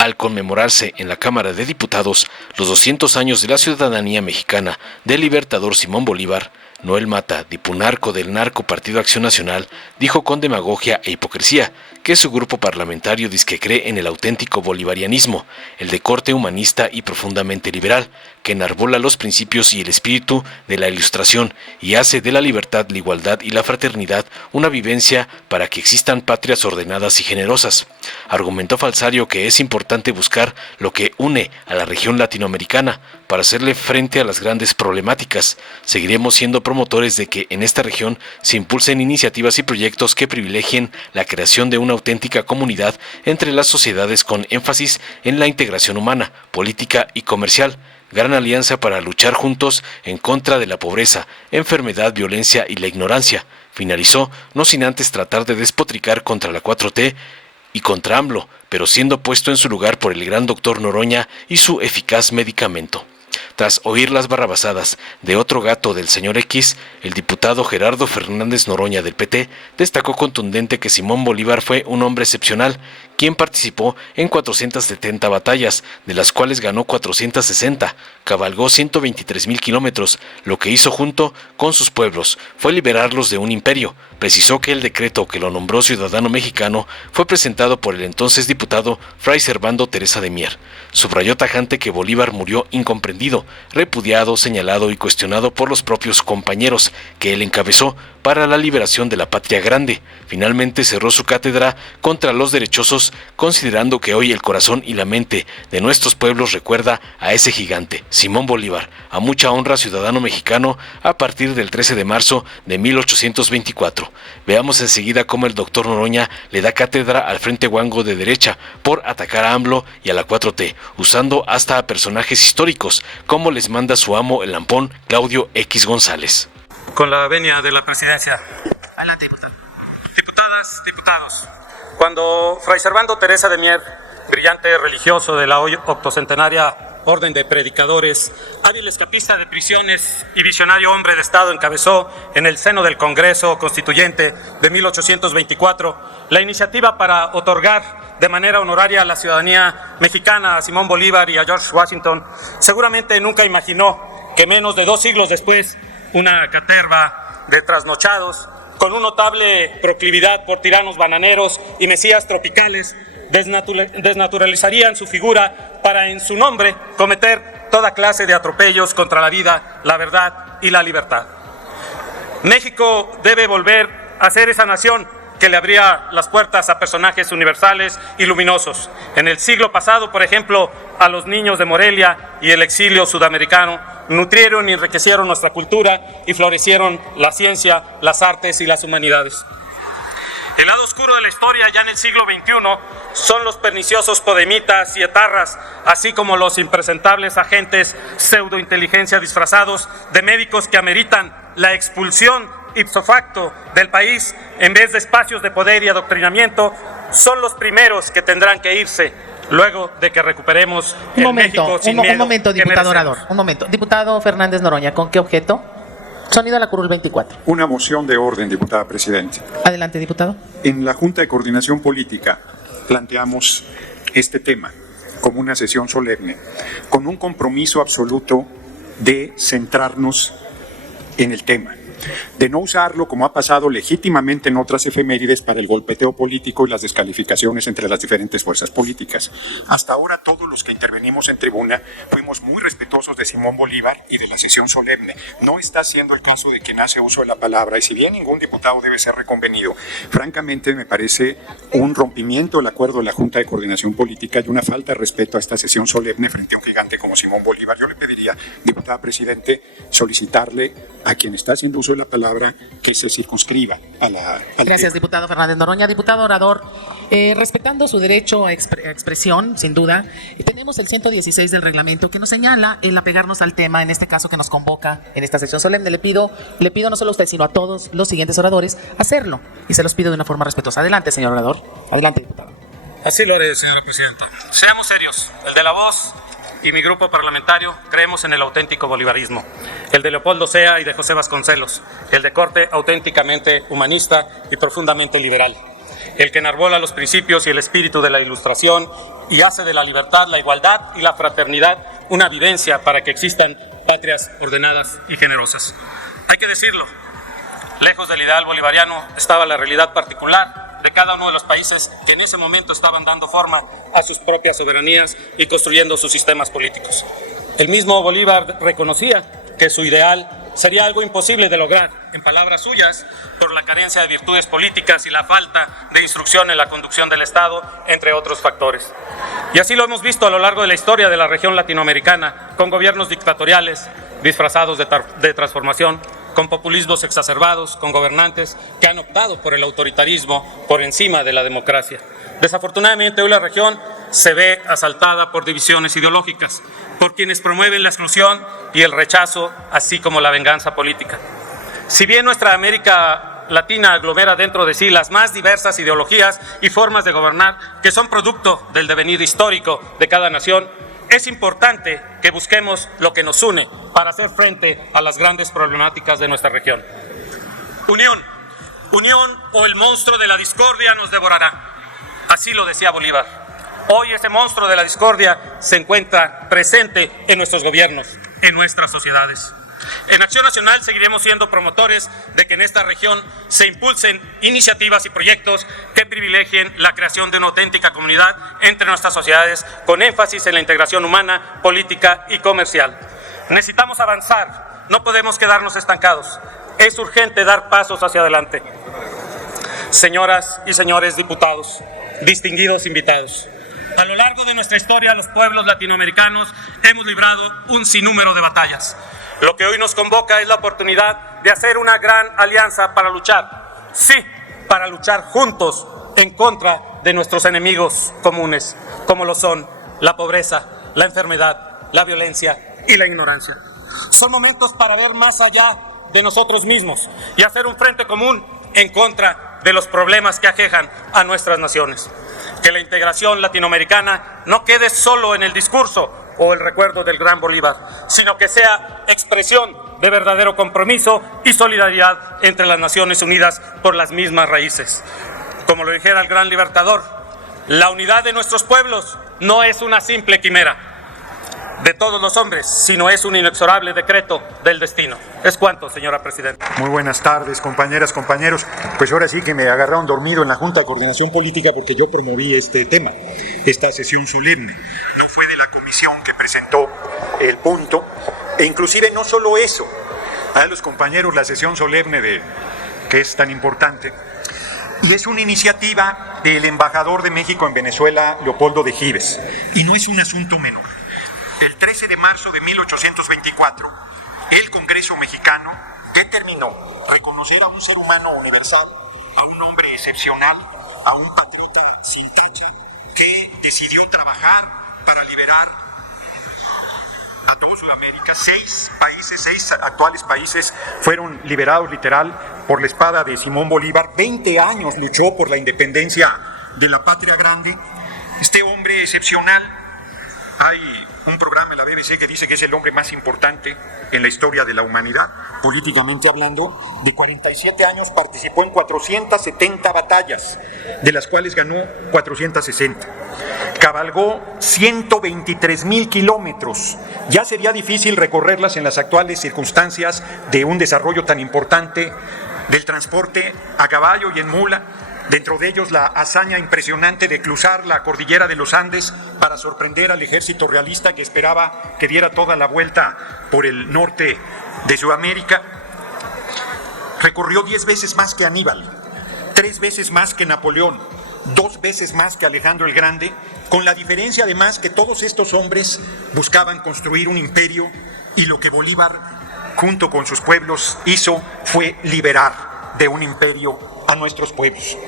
Al conmemorarse en la Cámara de Diputados los 200 años de la ciudadanía mexicana del libertador Simón Bolívar, Noel Mata, dipunarco del Narco Partido Acción Nacional, dijo con demagogia e hipocresía que su grupo parlamentario disque cree en el auténtico bolivarianismo, el de corte humanista y profundamente liberal, que enarbola los principios y el espíritu de la Ilustración y hace de la libertad, la igualdad y la fraternidad una vivencia para que existan patrias ordenadas y generosas. Argumentó Falsario que es importante buscar lo que une a la región latinoamericana para hacerle frente a las grandes problemáticas. Seguiremos siendo promotores de que en esta región se impulsen iniciativas y proyectos que privilegien la creación de una auténtica comunidad entre las sociedades con énfasis en la integración humana, política y comercial. Gran alianza para luchar juntos en contra de la pobreza, enfermedad, violencia y la ignorancia. Finalizó, no sin antes tratar de despotricar contra la 4T y contra AMLO, pero siendo puesto en su lugar por el gran doctor Noroña y su eficaz medicamento. Tras oír las barrabasadas de otro gato del señor X, el diputado Gerardo Fernández Noroña del PT destacó contundente que Simón Bolívar fue un hombre excepcional, quien participó en 470 batallas, de las cuales ganó 460, cabalgó 123,000 kilómetros. Lo que hizo junto con sus pueblos fue liberarlos de un imperio. Precisó que el decreto que lo nombró ciudadano mexicano fue presentado por el entonces diputado Fray Servando Teresa de Mier. Subrayó tajante que Bolívar murió incomprendido, repudiado, señalado y cuestionado por los propios compañeros que él encabezó para la liberación de la patria grande. Finalmente cerró su cátedra contra los derechosos, considerando que hoy el corazón y la mente de nuestros pueblos recuerda a ese gigante, Simón Bolívar, a mucha honra ciudadano mexicano a partir del 13 de marzo de 1824. Veamos enseguida cómo el doctor Noroña le da cátedra al Frente Guango de derecha por atacar a AMLO y a la 4T, usando hasta a personajes históricos, como les manda su amo el lampón Claudio X González. Con la venia de la presidencia. Adelante, diputado. Diputadas, diputados, cuando Fray Servando Teresa de Mier, brillante religioso de la hoy octocentenaria Orden de Predicadores, hábil escapista de prisiones y visionario hombre de Estado, encabezó en el seno del Congreso Constituyente de 1824 la iniciativa para otorgar de manera honoraria a la ciudadanía mexicana a Simón Bolívar y a George Washington, seguramente nunca imaginó que menos de 2 siglos después, una caterva de trasnochados, con una notable proclividad por tiranos bananeros y mesías tropicales, desnaturalizarían su figura para en su nombre cometer toda clase de atropellos contra la vida, la verdad y la libertad. México debe volver a ser esa nación que le abría las puertas a personajes universales y luminosos. En el siglo pasado, por ejemplo, a los niños de Morelia y el exilio sudamericano nutrieron y enriquecieron nuestra cultura y florecieron la ciencia, las artes y las humanidades. El lado oscuro de la historia, ya en el siglo XXI, son los perniciosos podemitas y etarras, así como los impresentables agentes pseudointeligencia disfrazados de médicos que ameritan la expulsión ipso facto del país en vez de espacios de poder y adoctrinamiento. Son los primeros que tendrán que irse luego de que recuperemos el México sin miedo. Un momento, diputado orador. Un momento. Diputado Fernández Noroña, ¿con qué objeto? Sonido a la curul 24. Una moción de orden, diputada presidente. Adelante, diputado. En la Junta de Coordinación Política planteamos este tema como una sesión solemne, con un compromiso absoluto de centrarnos en el tema, de no usarlo como ha pasado legítimamente en otras efemérides para el golpeteo político y las descalificaciones entre las diferentes fuerzas políticas. Hasta ahora todos los que intervenimos en tribuna fuimos muy respetuosos de Simón Bolívar y de la sesión solemne. No está siendo el caso de quien hace uso de la palabra, y si bien ningún diputado debe ser reconvenido, francamente me parece un rompimiento del acuerdo de la Junta de Coordinación Política y una falta de respeto a esta sesión solemne frente a un gigante como Simón Bolívar. Yo le pediría, diputada presidente, solicitarle a quien está haciendo uso de la palabra que se circunscriba al Gracias, tema. diputado Fernández Noroña. Diputado orador, respetando su derecho a expresión, sin duda, tenemos el 116 del reglamento que nos señala el apegarnos al tema, en este caso que nos convoca en esta sesión solemne. Le pido no solo a usted, sino a todos los siguientes oradores hacerlo, y se los pido de una forma respetuosa. Adelante, señor orador. Adelante, diputado. Así lo haré, señora presidenta. Seamos serios. El de la voz y mi grupo parlamentario creemos en el auténtico bolivarismo, el de Leopoldo Sea y de José Vasconcelos, el de corte auténticamente humanista y profundamente liberal, el que enarbola los principios y el espíritu de la Ilustración y hace de la libertad, la igualdad y la fraternidad una vivencia para que existan patrias ordenadas y generosas. Hay que decirlo, lejos del ideal bolivariano estaba la realidad particular de cada uno de los países que en ese momento estaban dando forma a sus propias soberanías y construyendo sus sistemas políticos. El mismo Bolívar reconocía que su ideal sería algo imposible de lograr, en palabras suyas, por la carencia de virtudes políticas y la falta de instrucción en la conducción del Estado, entre otros factores. Y así lo hemos visto a lo largo de la historia de la región latinoamericana, con gobiernos dictatoriales disfrazados de transformación, con populismos exacerbados, con gobernantes que han optado por el autoritarismo por encima de la democracia. Desafortunadamente, hoy la región se ve asaltada por divisiones ideológicas, por quienes promueven la exclusión y el rechazo, así como la venganza política. Si bien nuestra América Latina aglomera dentro de sí las más diversas ideologías y formas de gobernar que son producto del devenir histórico de cada nación, es importante que busquemos lo que nos une para hacer frente a las grandes problemáticas de nuestra región. Unión o el monstruo de la discordia nos devorará. Así lo decía Bolívar. Hoy ese monstruo de la discordia se encuentra presente en nuestros gobiernos, en nuestras sociedades. En Acción Nacional seguiremos siendo promotores de que en esta región se impulsen iniciativas y proyectos que privilegien la creación de una auténtica comunidad entre nuestras sociedades, con énfasis en la integración humana, política y comercial. Necesitamos avanzar, no podemos quedarnos estancados. Es urgente dar pasos hacia adelante. Señoras y señores diputados, distinguidos invitados, a lo largo de nuestra historia, los pueblos latinoamericanos hemos librado un sinnúmero de batallas. Lo que hoy nos convoca es la oportunidad de hacer una gran alianza para luchar, sí, para luchar juntos en contra de nuestros enemigos comunes, como lo son la pobreza, la enfermedad, la violencia y la ignorancia. Son momentos para ver más allá de nosotros mismos y hacer un frente común en contra de los problemas que aquejan a nuestras naciones. Que la integración latinoamericana no quede solo en el discurso o el recuerdo del gran Bolívar, sino que sea expresión de verdadero compromiso y solidaridad entre las Naciones Unidas por las mismas raíces. Como lo dijera el gran libertador, la unidad de nuestros pueblos no es una simple quimera de todos los hombres, sino es un inexorable decreto del destino. Es cuanto, señora presidenta. Muy buenas tardes, compañeras, compañeros. Pues ahora sí que me agarraron dormido en la Junta de Coordinación Política porque yo promoví este tema, esta sesión solemne. No fue de la comisión que presentó el punto, e inclusive no solo eso, a los compañeros la sesión solemne que es tan importante, y es una iniciativa del embajador de México en Venezuela, Leopoldo de Gives, y no es un asunto menor. El 13 de marzo de 1824, el Congreso mexicano determinó reconocer a un ser humano universal, a un hombre excepcional, a un patriota sin tacha, que decidió trabajar para liberar a toda Sudamérica. 6 actuales países fueron liberados literal por la espada de Simón Bolívar. 20 años luchó por la independencia de la patria grande. Este hombre excepcional, hay un programa en la BBC que dice que es el hombre más importante en la historia de la humanidad, políticamente hablando. De 47 años participó en 470 batallas, de las cuales ganó 460. Cabalgó 123,000 kilómetros. Ya sería difícil recorrerlas en las actuales circunstancias de un desarrollo tan importante del transporte a caballo y en mula. Dentro de ellos la hazaña impresionante de cruzar la cordillera de los Andes para sorprender al ejército realista que esperaba que diera toda la vuelta por el norte de Sudamérica. Recorrió 10 veces más que Aníbal, 3 veces más que Napoleón, 2 veces más que Alejandro el Grande, con la diferencia además que todos estos hombres buscaban construir un imperio, y lo que Bolívar, junto con sus pueblos, hizo fue liberar de un imperio a nuestros pueblos.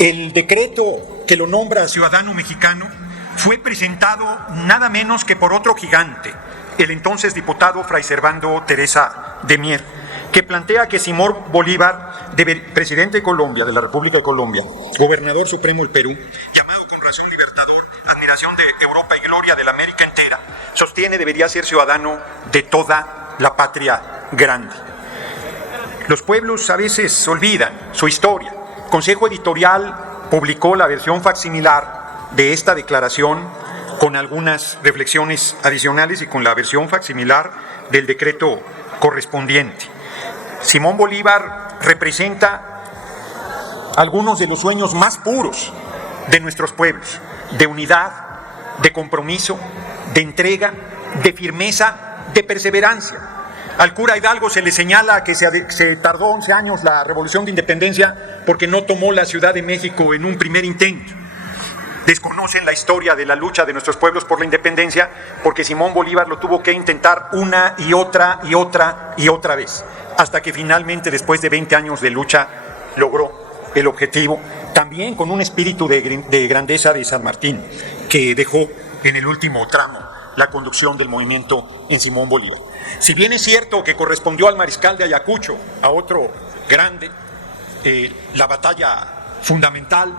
El decreto que lo nombra ciudadano mexicano fue presentado nada menos que por otro gigante, el entonces diputado Fray Servando Teresa de Mier, que plantea que Simón Bolívar, presidente de Colombia, de la República de Colombia, gobernador supremo del Perú, llamado con razón libertador, admiración de Europa y gloria de la América entera, sostiene debería ser ciudadano de toda la patria grande. Los pueblos a veces olvidan su historia. El Consejo Editorial publicó la versión facsimilar de esta declaración con algunas reflexiones adicionales y con la versión facsimilar del decreto correspondiente. Simón Bolívar representa algunos de los sueños más puros de nuestros pueblos, de unidad, de compromiso, de entrega, de firmeza, de perseverancia. Al cura Hidalgo se le señala que se tardó 11 años la Revolución de Independencia porque no tomó la Ciudad de México en un primer intento. Desconocen la historia de la lucha de nuestros pueblos por la independencia porque Simón Bolívar lo tuvo que intentar una y otra y otra y otra vez, hasta que finalmente, después de 20 años de lucha, logró el objetivo, también con un espíritu de grandeza de San Martín, que dejó en el último tramo la conducción del movimiento en Simón Bolívar. Si bien es cierto que correspondió al mariscal de Ayacucho, a otro grande, la batalla fundamental,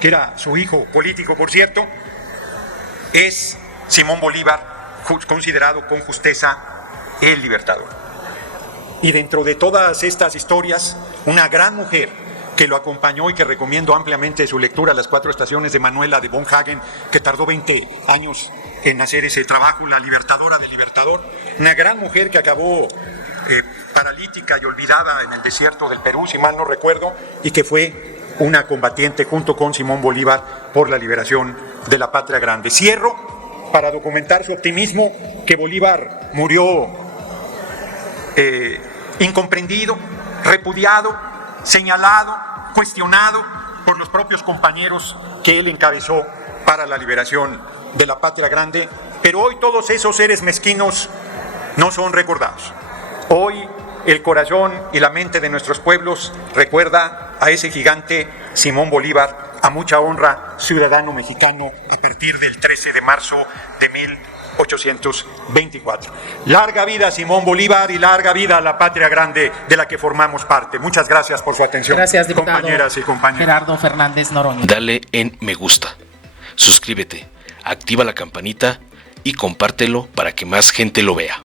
que era su hijo político, por cierto, es Simón Bolívar considerado con justeza el libertador. Y dentro de todas estas historias, una gran mujer que lo acompañó y que recomiendo ampliamente su lectura, Las 4 estaciones de Manuela de von Hagen, que tardó 20 años en hacer ese trabajo, la libertadora del libertador, una gran mujer que acabó paralítica y olvidada en el desierto del Perú, si mal no recuerdo, y que fue una combatiente junto con Simón Bolívar por la liberación de la patria grande. Cierro para documentar su optimismo que Bolívar murió incomprendido, repudiado, señalado, cuestionado por los propios compañeros que él encabezó para la liberación de la patria grande, pero hoy todos esos seres mezquinos no son recordados. Hoy el corazón y la mente de nuestros pueblos recuerda a ese gigante Simón Bolívar, a mucha honra, ciudadano mexicano, a partir del 13 de marzo de 1824. Larga vida Simón Bolívar y larga vida a la patria grande de la que formamos parte. Muchas gracias por su atención. Gracias, diputado compañeras y compañeros. Gerardo Fernández Noroña. Dale en me gusta, suscríbete, activa la campanita y compártelo para que más gente lo vea.